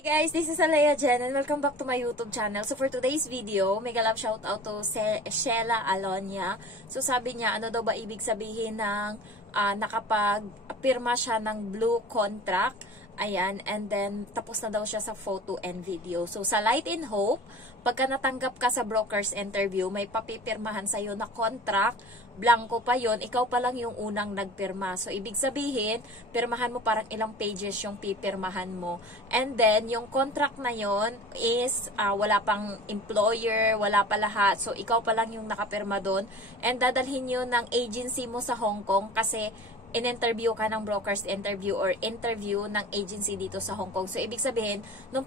Hey guys, this is Alea Jen and welcome back to my YouTube channel. So for today's video, mega love shout out to Sheila Alonia. So sabi niya, ano daw ba ibig sabihin ng nakapag-pirma siya ng blue contract? Ayan, and then tapos na daw siya sa photo and video. So sa Light in Hope, pagka natanggap ka sa broker's interview, may papipirmahan sa'yo na contract, blanco pa yon, ikaw pa lang yung unang nagpirma. So ibig sabihin, pirmahan mo parang ilang pages yung pipirmahan mo. And then yung contract na yon is wala pang employer, wala pa lahat. So ikaw pa lang yung nakapirma doon. And dadalhin yun ng agency mo sa Hong Kong kasi in-interview ka ng broker's interview or interview ng agency dito sa Hong Kong. So, ibig sabihin, nung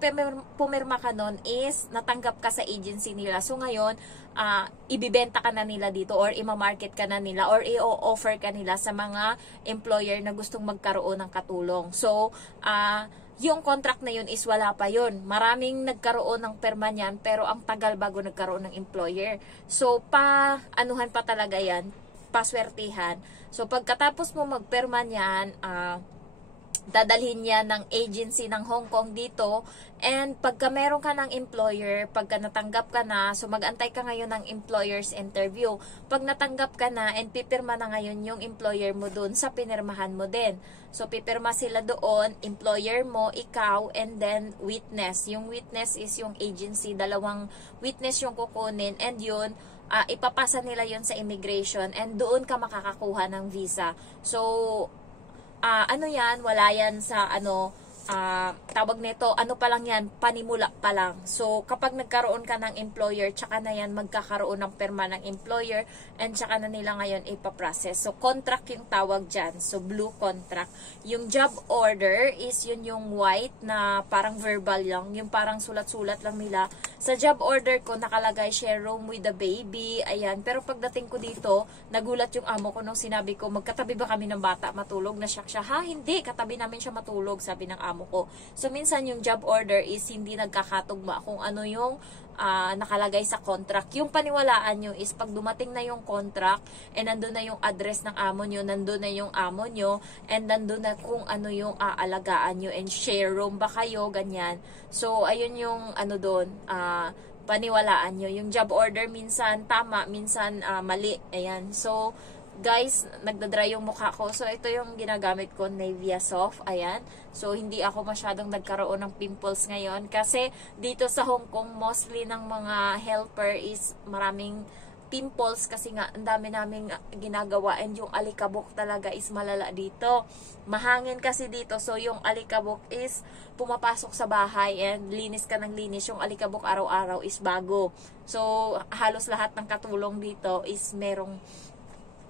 pumirma ka nun is natanggap ka sa agency nila. So, ngayon, ibibenta ka na nila dito or ima-market ka na nila or i-offer ka nila sa mga employer na gustong magkaroon ng katulong. So, yung contract na yun is wala pa yun. Maraming nagkaroon ng perma niyan pero ang tagal bago nagkaroon ng employer. So, anuhan pa talaga yan, paswertihan. So, pagkatapos mo magperma niyan, dadalhin niya ng agency ng Hong Kong dito. And pagka meron ka ng employer, pagka natanggap ka na, so mag-antay ka ngayon ng employer's interview. Pag natanggap ka na and pipirma na ngayon yung employer mo doon sa pinirmahan mo din. So, pipirma sila doon, employer mo, ikaw, and then witness. Yung witness is yung agency, dalawang witness yung kukunin, and yun, ipapasa nila yon sa immigration and doon ka makakakuha ng visa. So, ano yan, wala yan sa tawag nito, ano pa lang yan, panimula pa lang. So, kapag nagkaroon ka ng employer, tsaka na yan magkakaroon ng perma ng employer and tsaka na nila ngayon ipaprocess. So, contract yung tawag dyan. So, blue contract. Yung job order is yun yung white na parang verbal lang. Yung parang sulat-sulat lang nila. Sa job order ko, nakalagay share room with the baby. Ayan. Pero pagdating ko dito, nagulat yung amo ko nung sinabi ko, magkatabi ba kami ng bata matulog? Na-shock siya. Ha? Hindi. Katabi namin siya matulog, sabi ng amo ko. So, minsan yung job order is hindi nagkakatugma kung ano yung nakalagay sa contract. Yung paniwalaan nyo is pag dumating na yung contract and nandun na yung address ng amo nyo, nandun na yung amo nyo, and nandun na kung ano yung aalagaan nyo and share room ba kayo, ganyan. So, ayun yung doon, paniwalaan nyo. Yung job order minsan tama, minsan mali. Ayan. So, guys, nagdadry yung mukha ko. So, ito yung ginagamit ko, Nivea Soft. Ayan. So, hindi ako masyadong nagkaroon ng pimples ngayon. Kasi, dito sa Hong Kong, mostly ng mga helper is maraming pimples. Kasi nga, ang dami naming ginagawa. And yung alikabok talaga is malala dito. Mahangin kasi dito. So, yung alikabok is pumapasok sa bahay and linis ka ng linis. Yung alikabok araw-araw is bago. So, halos lahat ng katulong dito is merong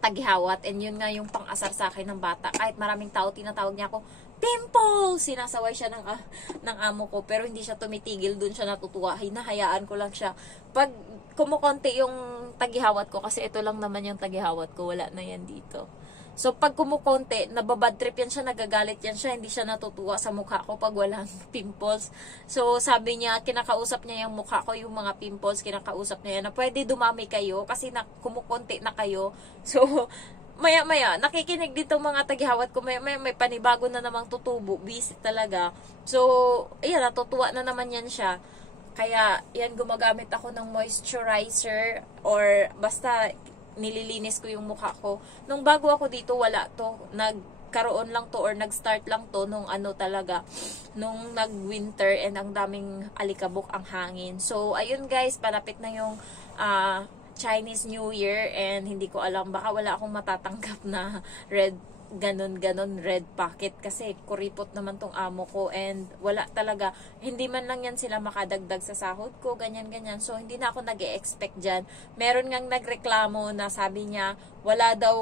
tagihawat, and yun nga yung pang-asar sa akin ng bata. Kahit maraming tao, tinatawag niya ako, pimples! Sinasaway siya ng amo ko, pero hindi siya tumitigil, dun siya natutuwa. Hinahayaan ko lang siya. Pag kumukonti yung tagihawat ko, kasi ito lang naman yung tagihawat ko, wala na yan dito. So, pag kumukonti, nababad trip yan siya, nagagalit yan siya, hindi siya natutuwa sa mukha ko pag walang pimples. So, sabi niya, kinakausap niya yung mukha ko, yung mga pimples, kinakausap niya yan, na pwede dumami kayo, kasi kumukonti na kayo. So, maya-maya, nakikinig dito mga tagihawat ko, maya-maya, may panibago na namang tutubo, busy talaga. So, ayan, natutuwa na naman yan siya. Kaya, yan, gumagamit ako ng moisturizer, or basta, nililinis ko yung mukha ko. Nung bago ako dito, wala to. Nagkaroon lang to or nag-start lang to nung talaga, nung nag-winter and ang daming alikabok ang hangin. So, ayun guys, palapit na yung Chinese New Year and hindi ko alam, baka wala akong matatanggap na ganon red packet kasi kuripot naman tong amo ko and wala talaga, hindi man lang yan sila makadagdag sa sahod ko, ganyan. So, hindi na ako nag-e-expect dyan. Meron ngang nagreklamo na sabi niya, wala daw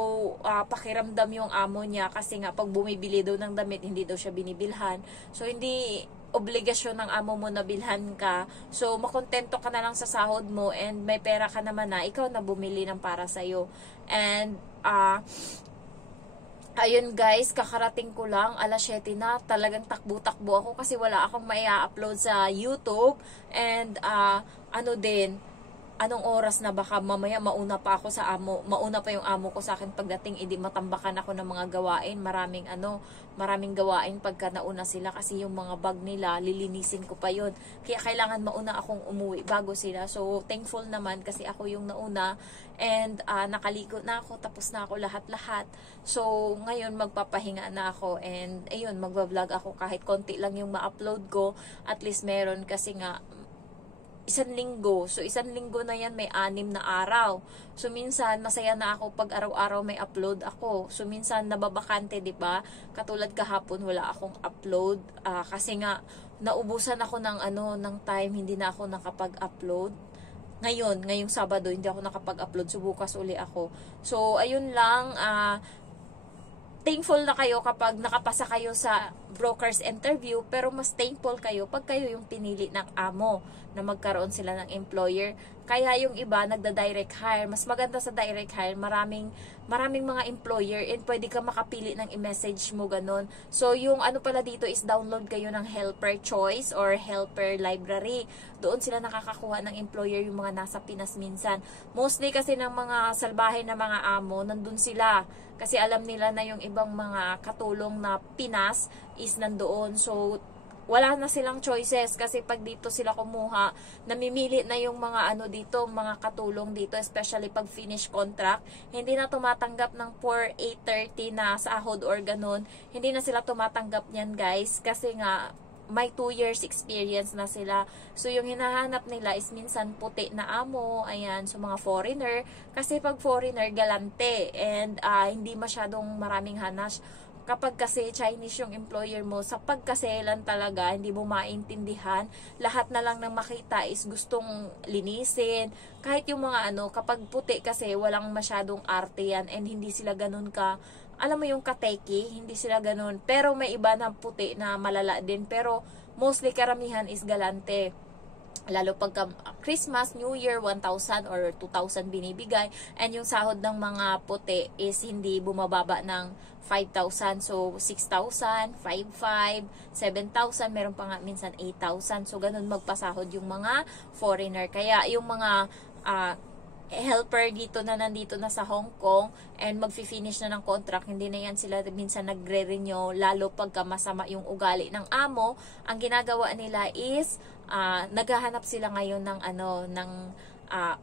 pakiramdam yung amo niya kasi nga pag bumibili daw ng damit, hindi daw siya binibilhan. So, hindi obligasyon ng amo mo na bilhan ka. So, makontento ka na lang sa sahod mo and may pera ka naman na ikaw na bumili ng para sa'yo. And, ayun guys, kakarating ko lang, alas 7 na, talagang takbo-takbo ako kasi wala akong maia-upload sa YouTube and anong oras na, baka mamaya mauna pa ako sa amo, mauna pa yung amo ko sa akin pagdating, edi matambakan ako ng mga gawain, maraming gawain pagka nauna sila, kasi yung mga bag nila lilinisin ko pa yun, kaya kailangan mauna akong umuwi bago sila. So thankful naman kasi ako yung nauna, and nakaligo na ako, tapos na ako lahat-lahat. So ngayon magpapahinga na ako, and ayun, magba-vlog ako kahit konti lang yung ma-upload ko, at least meron, kasi nga isang linggo. So, isang linggo na yan, may 6 na araw. So, minsan, masaya na ako pag araw-araw may upload ako. So, minsan, nababakante, di ba? Katulad kahapon, wala akong upload. Kasi nga, naubusan ako ng time, hindi na ako nakapag-upload. Ngayong Sabado, hindi ako nakapag-upload. So, bukas uli ako. So, ayun lang, thankful na kayo kapag nakapasa kayo sa broker's interview, pero mas thankful kayo pag kayo yung pinili ng amo na magkaroon sila ng employer. Kaya yung iba nagda-direct hire. Mas maganda sa direct hire, maraming mga employer, and pwede ka makapili ng i-message mo ganun. So yung ano pala dito is download kayo ng helper choice or helper library. Doon sila nakakakuha ng employer, yung mga nasa Pinas minsan. Mostly kasi ng mga salbahe na mga amo, nandun sila. Kasi alam nila na yung ibang mga katulong na Pinas is nandoon. So wala na silang choices, kasi pag dito sila kumuha, namimili na yung mga dito, mga katulong dito, especially pag finish contract, hindi na tumatanggap ng 4, 8, 30 na sahod or ganun. Hindi na sila tumatanggap niyan, guys, kasi nga may 2 years experience na sila. So yung hinahanap nila is minsan puti na amo, ayan, so mga foreigner, kasi pag foreigner galante, and hindi masyadong maraming hanas. Kapag kasi Chinese yung employer mo, sa pagkaselan talaga, hindi mo maintindihan, lahat na lang ng makita is gustong linisin. Kahit yung mga kapag puti kasi, walang masyadong arte yan, and hindi sila ganun ka, alam mo yung kateki, hindi sila ganun. Pero may iba na puti na malala din, pero mostly karamihan is galante. Lalo pagka Christmas, New Year, 1,000 or 2,000 binibigay, and yung sahod ng mga puti is hindi bumababa ng 5,000. So 6,000, 5,500, 7,000, meron pa nga minsan 8,000. So ganun magpasahod yung mga foreigner. Kaya yung mga helper dito na nandito na sa Hong Kong and magfi-finish na ng contract, hindi na yan sila minsan nagre-renew, lalo pagka masama yung ugali ng amo. Ang ginagawa nila is naghahanap sila ngayon ng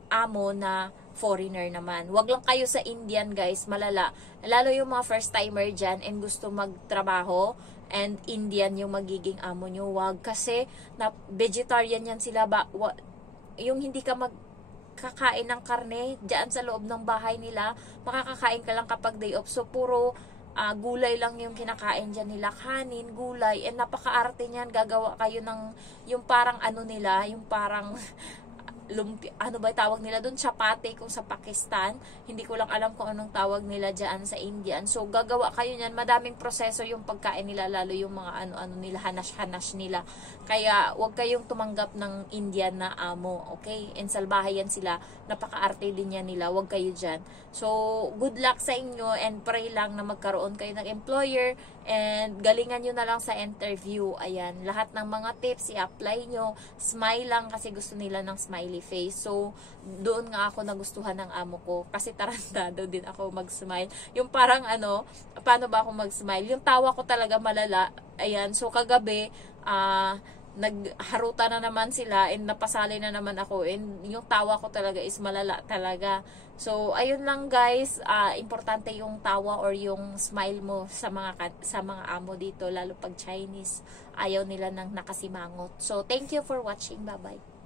amo na foreigner naman. Wag lang kayo sa Indian, guys, malala. Lalo yung mga first timer dyan and gusto magtrabaho, and Indian yung magiging amo nyo. Wag, kasi na vegetarian yan sila. Yung hindi ka kakain ng karne diyan sa loob ng bahay nila, makakakain ka lang kapag day off. So puro gulay lang yung kinakain dyan nila, kanin, gulay, and napakaarte niyan. Gagawa kayo ng yung parang nila, yung parang lumpia, ba tawag nila doon, chapati kung sa Pakistan, hindi ko lang alam kung anong tawag nila dyan sa Indian. So gagawa kayo niyan, madaming proseso yung pagkain nila, lalo yung mga nila, hanas-hanas nila. Kaya wag kayong tumanggap ng Indian na amo, okay? And salbahe yan sila, napaka-arte din yan nila, wag kayo dyan. So good luck sa inyo, and pray lang na magkaroon kayo ng employer, and galingan nyo na lang sa interview. Ayan, lahat ng mga tips i-apply nyo, smile lang, kasi gusto nila ng smiley face. So doon nga ako nagustuhan ng amo ko, kasi tarantado din ako mag-smile. Yung parang paano ba ako mag-smile? Yung tawa ko talaga malala. Ayan, so kagabi nagharuta na naman sila, and napasali na naman ako, and yung tawa ko talaga is malala talaga. So ayun lang, guys, importante yung tawa or yung smile mo sa mga amo dito, lalo pag Chinese, ayaw nila ng nakasimangot. So thank you for watching, bye bye.